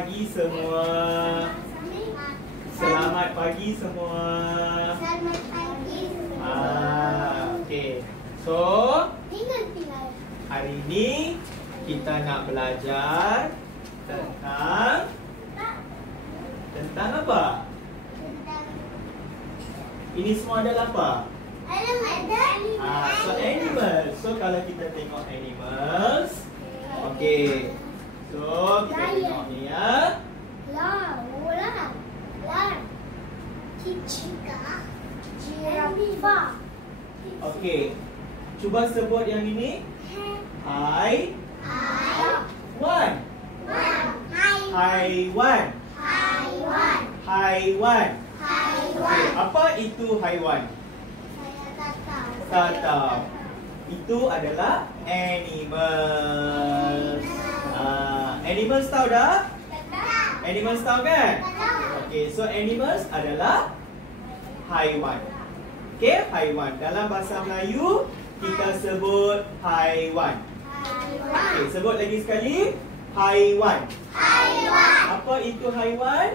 pagi semua. Selamat pagi semua. Selamat pagi. Okey. So, hari ini kita nak belajar tentang apa? Ini semua adalah apa? So animals. So kalau kita tengok animals, okey. So kita tengok ni ya. Giraffe. Okey. Cuba sebut yang ini. Haiwan. Haiwan. Haiwan. Okey, apa itu haiwan? Tak tahu. Itu adalah animals. Animals tahu dah? Animals tahu kan? Okey, so animals adalah haiwan. Okey, haiwan. Dalam bahasa Melayu kita sebut haiwan. Okey, sebut lagi sekali. Haiwan. Apa itu haiwan?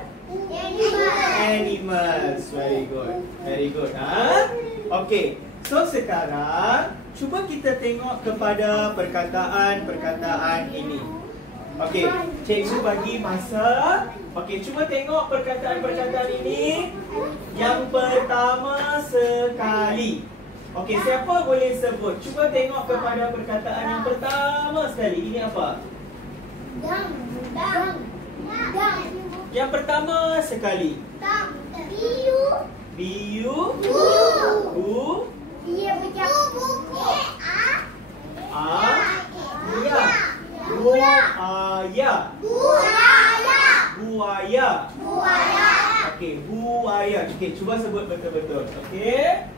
Animals. Very good. Very good. Okey. So sekarang cuba kita tengok kepada perkataan-perkataan ini. Okey, cikgu bagi masa. Okey, cuba tengok perkataan-perkataan ini. Yang pertama sekali. Okey, siapa boleh sebut? Cuba tengok kepada perkataan yang pertama sekali. Ini apa? Yang pertama sekali. Biu. Bu. Dia berjumpa. Buaya. Okey, buaya. Okey, cuba sebut betul-betul. Okey.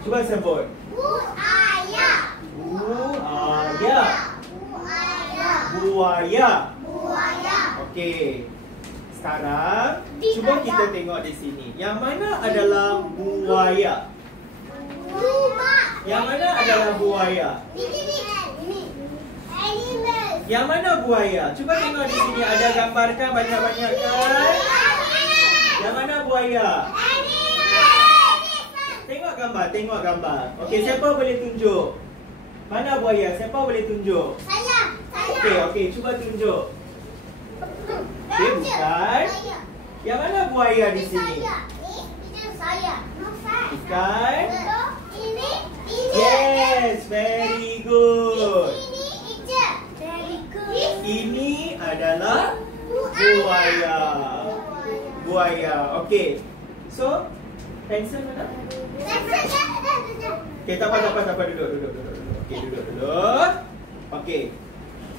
Cuba sebut. Buaya. Okey. Sekarang cuba kita tengok di sini. Yang mana adalah buaya? Yang mana adalah buaya? Yang mana buaya? Cuba tengok di sini, ada gambarkan banyak-banyak kan? Yang mana buaya? Tengok gambar. Okey, siapa boleh tunjuk? Mana buaya? Siapa boleh tunjuk? Okey, cuba tunjuk. Okey, bukan. Yang mana buaya di sini? Bukan. Yes, very good. Ini adalah buaya. Okey. So, pensel mana? Okey, tak apa. Duduk. Okey, duduk. Okey.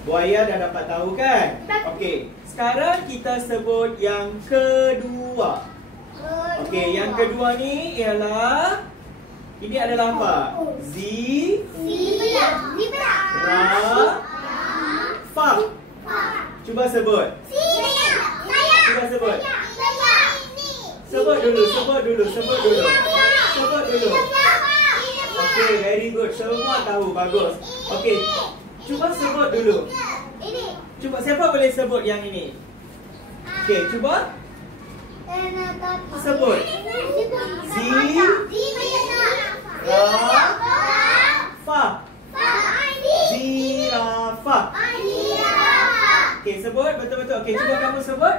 Buaya dah dapat tahu kan? Okey. Sekarang kita sebut yang kedua. Okey, yang kedua ni ialah, ini adalah apa? Zebra. Cuba sebut. Cuba sebut. Sebut dulu. Okey, very good. Semua tahu, bagus. Okey. Cuba sebut dulu. Cuba, siapa boleh sebut yang ini? Okey, cuba sebut. Zirafah. Okey, sebut betul-betul. Okey, cuba kamu sebut.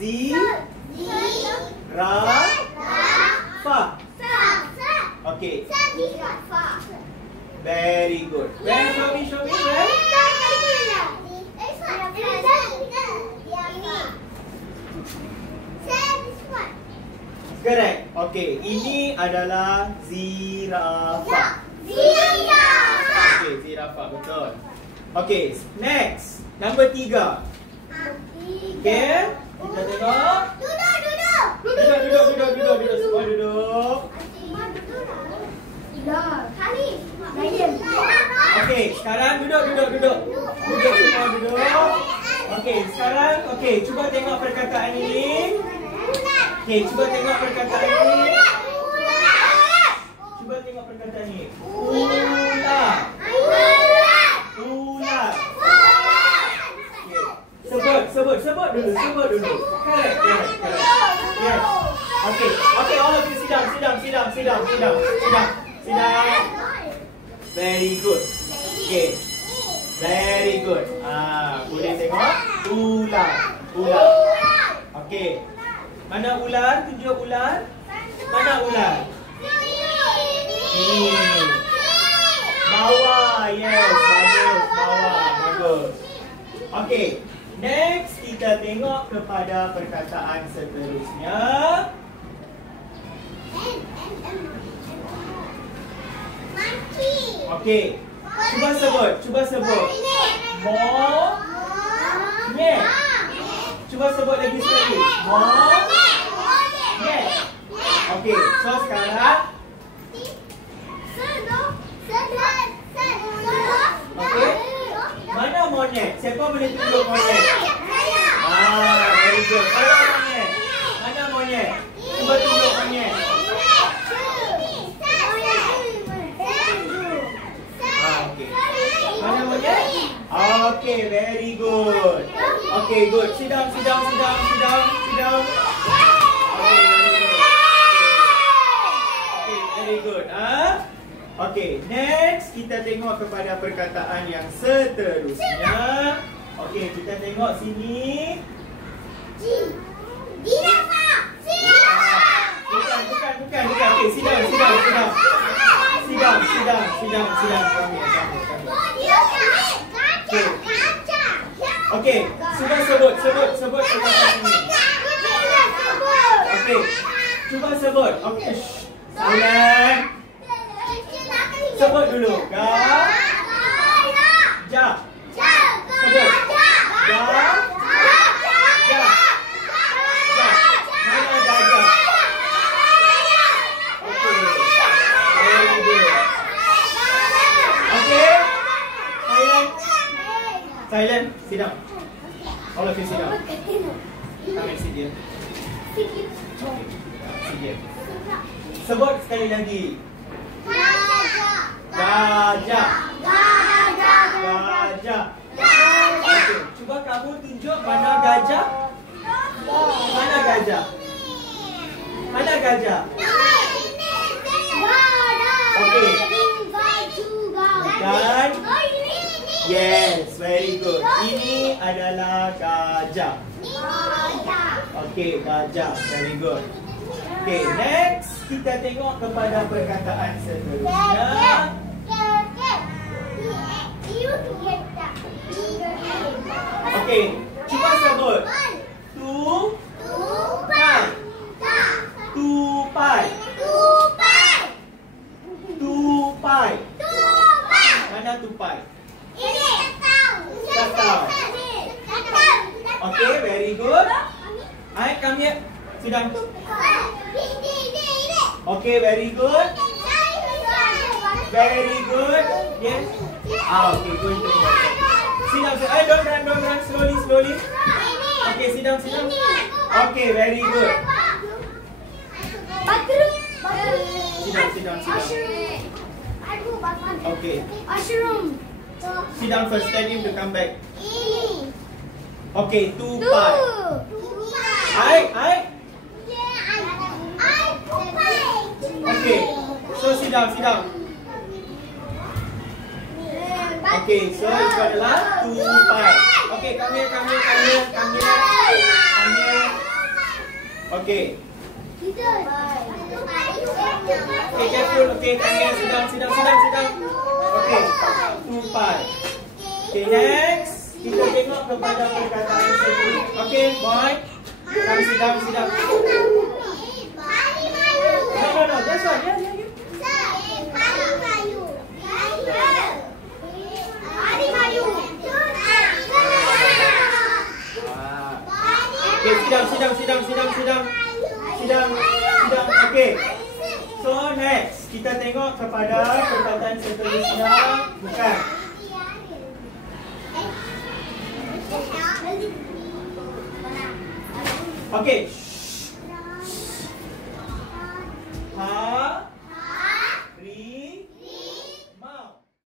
Zirafah. Okey. Very good. Then show me. Correct. Okey, ini adalah zirafah. Okey, zirafah betul. Okey, next. Number 3. Okey, kita tengok. Duduk. Semua duduk. Okey, sekarang duduk. Duduk semua duduk. Okey, sekarang cuba tengok perkataan ini. Okey, cuba tengok perkataan ini. Ular. dulu. Correct. Yes. Okay, all of you sit down. Very good. Okay. Very good. Boleh tengok ular. Okay. Mana ular? Tunjuk ular. Mana ular? Ini. Bawah. Yes, bagus. Okay. Next, kita tengok kepada perkataan seterusnya. Okay. Cuba sebut. Monyet. Cuba sebut lagi sekali. Monyet. Okay, so sekarang. Okay. Mana monyet? Siapa boleh tunjuk monyet? Very good. Mana monyet? Cuba tunjuk monyet. Okay. Mana monyet? Okay, very good. Okay, good. Sit down. Okay, very good. Okay, next kita tengok kepada perkataan yang seterusnya. Okay, kita tengok sini. Bukan. Okay, sit down. Okay, cuba sebut perkataan ini. Okay, cuba sebut. Okay, silent. Sebut dulu. Gajah. Sebut. Gajah. Mana gajah? Okay. Very good. Okay. Silent. Sit down. All of you sit down. Come and sit here. Okay. Sit here. Sebut sekali lagi. Gajah. Okay. Cuba kamu tunjuk mana gajah? Mana gajah? Okay. Dan yes, very good. Ini adalah gajah. Okay, gajah. Very good. Okay, next kita tengok kepada perkataan seterusnya. Okay, cuba sebut. Tupai. Mana tupai? Tatau. Okay, very good. Alright, come here. Sit down. Okay, very good. Yes. Okay, go into it. Sit down. Don't run. Slowly. Okay, sit down. Okay, very good. Sit down. Okay. Sit down first. Tell him to come back. Okay, tupai. Alright. Okay, so sit down. Okay, so itu adalah tupai. Okay, come here. Okay. Okay, careful. Okay, come here. Sit down. Okay, tupai. Okay, next. Kita tengok kepada perkataan seterusnya. Okay, boy. Come sit down. No. That's one. Yeah. Okay, sit down. Okay. So next, kita tengok kepada perkataan seterusnya. Bukan. Okay.